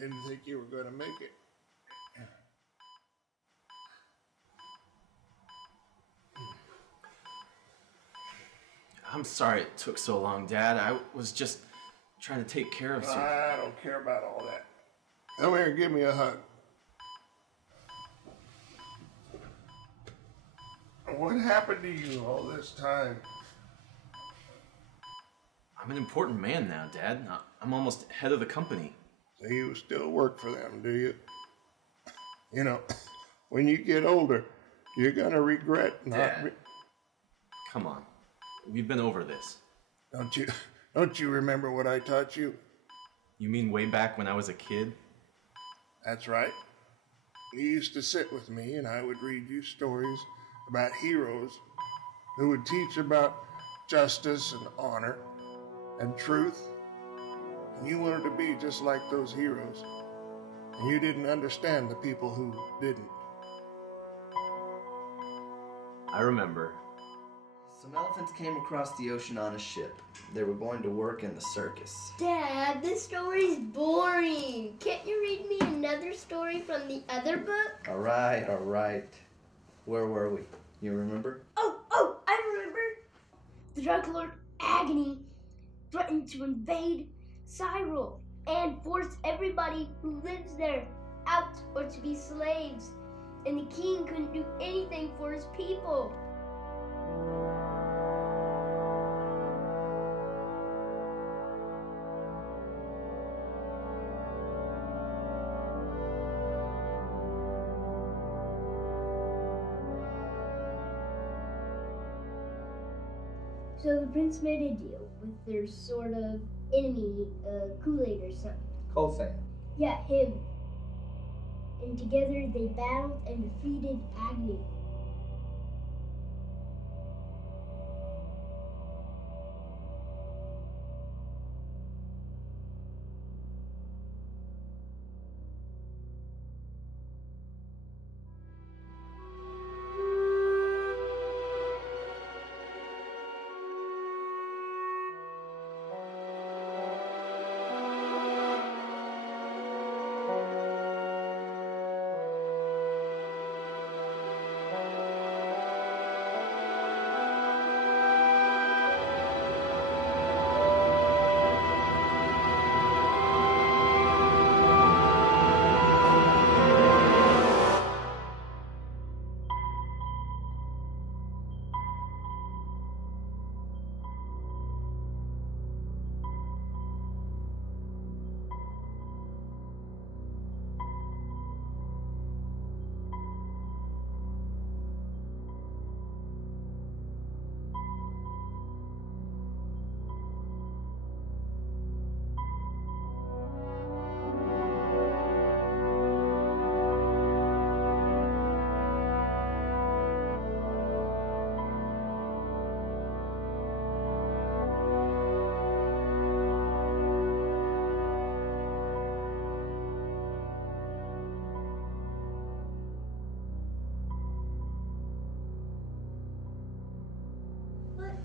didn't think you were going to make it. I'm sorry it took so long, Dad. I was just trying to take care of some... I don't care about all that. Come here and give me a hug. What happened to you all this time? I'm an important man now, Dad. I'm almost head of the company. So you still work for them, do you? You know, when you get older, you're going to regret not... Dad, come on. We've been over this. Don't you remember what I taught you? You mean way back when I was a kid? That's right. You used to sit with me and I would read you stories about heroes who would teach about justice and honor and truth. And you wanted to be just like those heroes. And you didn't understand the people who didn't. I remember. Some elephants came across the ocean on a ship. They were going to work in the circus. Dad, this story's boring. Can't you read me another story from the other book? All right. Where were we? You remember? Oh, I remember. The Drug Lord Agony threatened to invade Cyril and force everybody who lives there out or to be slaves. And the king couldn't do anything for his people. So the prince made a deal with their sort of enemy, Kool-Aid or something. Colfan. Yeah, him. And together they battled and defeated Agni.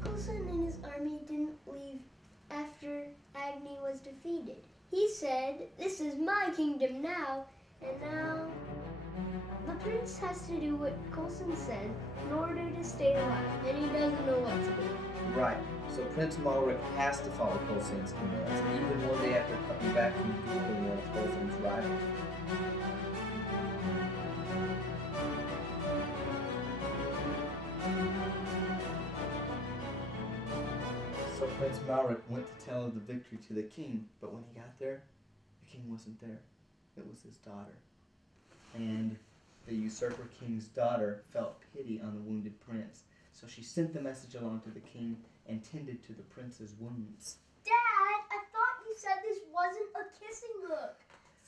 Coulson and his army didn't leave after Agni was defeated. He said, "This is my kingdom now," and now the prince has to do what Coulson said in order to stay alive, and he doesn't know what to do. Right. So Prince Malric has to follow Coulson's commands, even one day after coming back from dueling one of Coulson's rivals. So Prince Malric went to tell of the victory to the king, but when he got there, the king wasn't there. It was his daughter. And the usurper king's daughter felt pity on the wounded prince, so she sent the message along to the king and tended to the prince's wounds. Dad, I thought you said this wasn't a kissing book.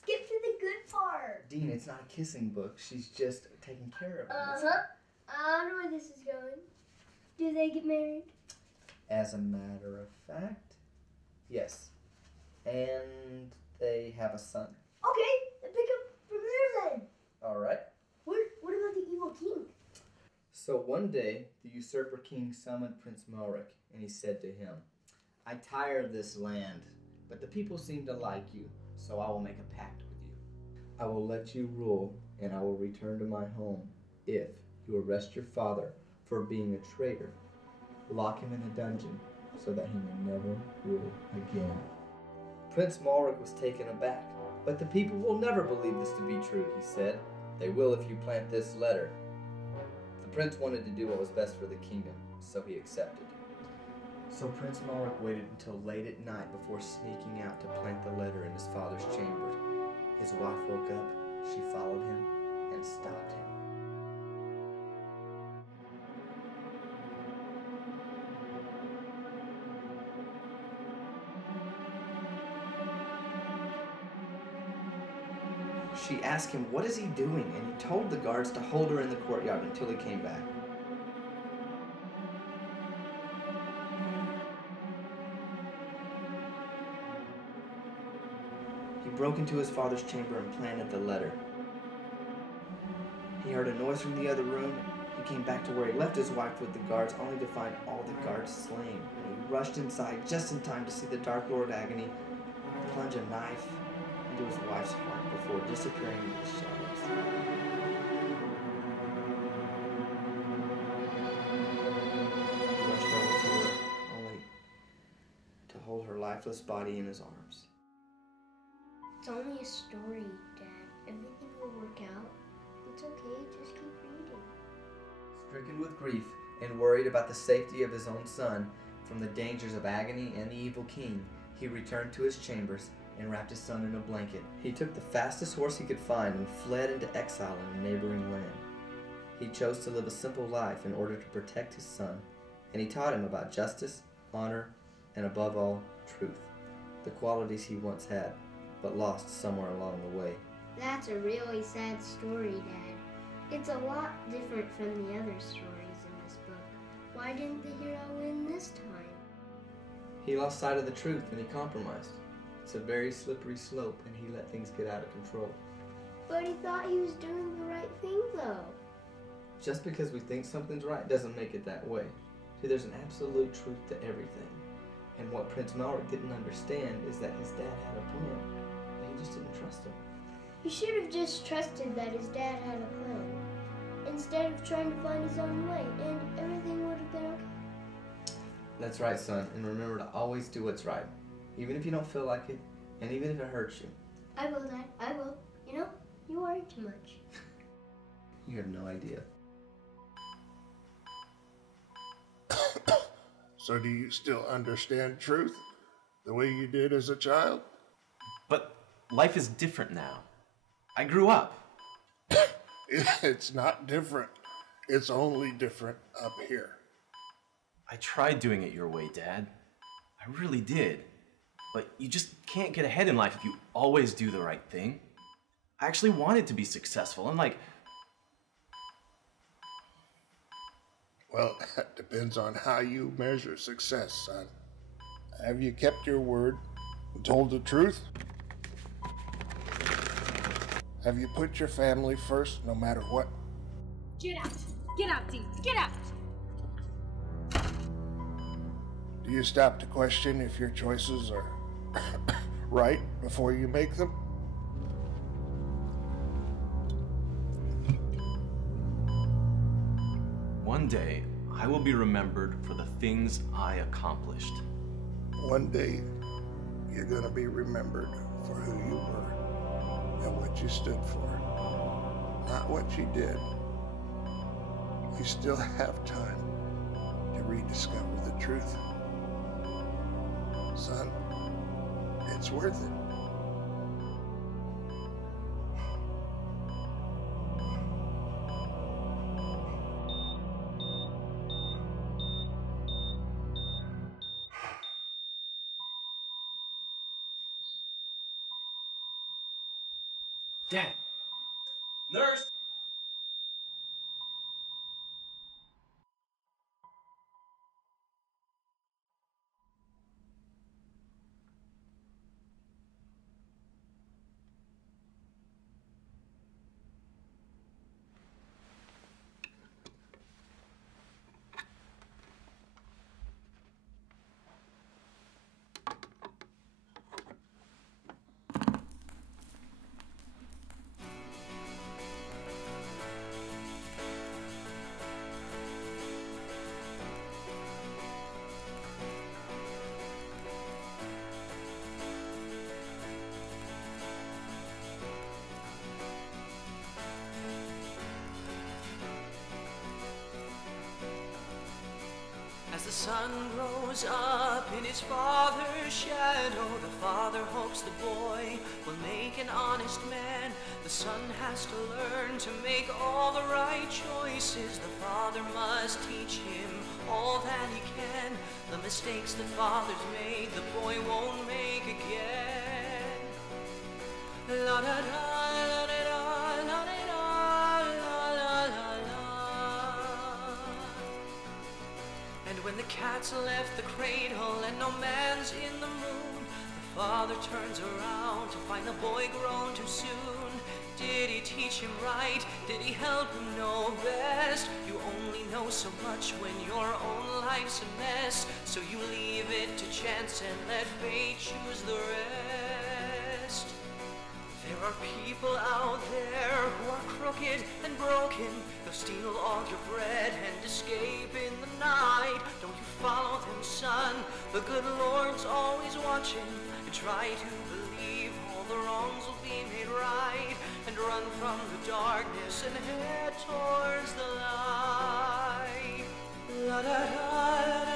Skip to the good part. Dean, it's not a kissing book. She's just taking care of him. Uh-huh. I don't know where this is going. Do they get married? As a matter of fact, yes. And they have a son. Okay, then pick up from there then. All right. What about the evil king? So one day, the usurper king summoned Prince Malric, and he said to him, "I tire of this land, but the people seem to like you, so I will make a pact with I will let you rule, and I will return to my home if you arrest your father for being a traitor. Lock him in a dungeon so that he may never rule again." Prince Malric was taken aback. "But the people will never believe this to be true," he said. "They will if you plant this letter." The prince wanted to do what was best for the kingdom, so he accepted. So Prince Malric waited until late at night before sneaking out to plant the letter in his father's chamber. His wife woke up, she followed him, and stopped him. She asked him, "What is he doing?" and he told the guards to hold her in the courtyard until he came back. He broke into his father's chamber and planted the letter. He heard a noise from the other room. He came back to where he left his wife with the guards, only to find all the guards slain. He rushed inside just in time to see the Dark Lord Agony plunge a knife into his wife's heart before disappearing into the shadows. He rushed over to her, only to hold her lifeless body in his arms. It's only a story, Dad. Everything will work out. It's okay, just keep reading. Stricken with grief and worried about the safety of his own son from the dangers of agony and the evil king, he returned to his chambers and wrapped his son in a blanket. He took the fastest horse he could find and fled into exile in a neighboring land. He chose to live a simple life in order to protect his son, and he taught him about justice, honor, and above all, truth, the qualities he once had, but lost somewhere along the way. That's a really sad story, Dad. It's a lot different from the other stories in this book. Why didn't the hero win this time? He lost sight of the truth and he compromised. It's a very slippery slope and he let things get out of control. But he thought he was doing the right thing, though. Just because we think something's right doesn't make it that way. See, there's an absolute truth to everything. And what Prince Malric didn't understand is that his dad had a plan. And he just didn't trust him. He should have just trusted that his dad had a plan, instead of trying to find his own way, and everything would have been okay. That's right, son, and remember to always do what's right, even if you don't feel like it, and even if it hurts you. I will, Dad. I will. You know, you worry too much. You have no idea. So do you still understand truth the way you did as a child? But life is different now. I grew up. It's not different. It's only different up here. I tried doing it your way, Dad. I really did. But you just can't get ahead in life if you always do the right thing. I actually wanted to be successful, and Well, that depends on how you measure success, son. Have you kept your word and told the truth? Have you put your family first no matter what? Get out! Get out, Dee! Get out! Do you stop to question if your choices are right before you make them? one day I will be remembered for the things I accomplished. One day, you're gonna be remembered for who you were and what you stood for, not what you did. You still have time to rediscover the truth. Son, it's worth it. Dad! Nurse! As the son grows up in his father's shadow, the father hopes the boy will make an honest man. The son has to learn to make all the right choices. The father must teach him all that he can. The mistakes the father's made, the boy won't make again. La da da, la da da, la da da, la la la la. And when the cat's left the cradle and no man's in the room, the father turns around to find the boy grown too soon. Did he teach him right? Did he help him know best? You only know so much when your own life's a mess. So you leave it to chance and let fate choose the rest. There are people out there who are crooked and broken. They'll steal all your bread and escape in the night. Don't you follow them, son. The good Lord's always watching. And try to believe all the wrongs will be made right. And run from the darkness and head towards the light. La da da.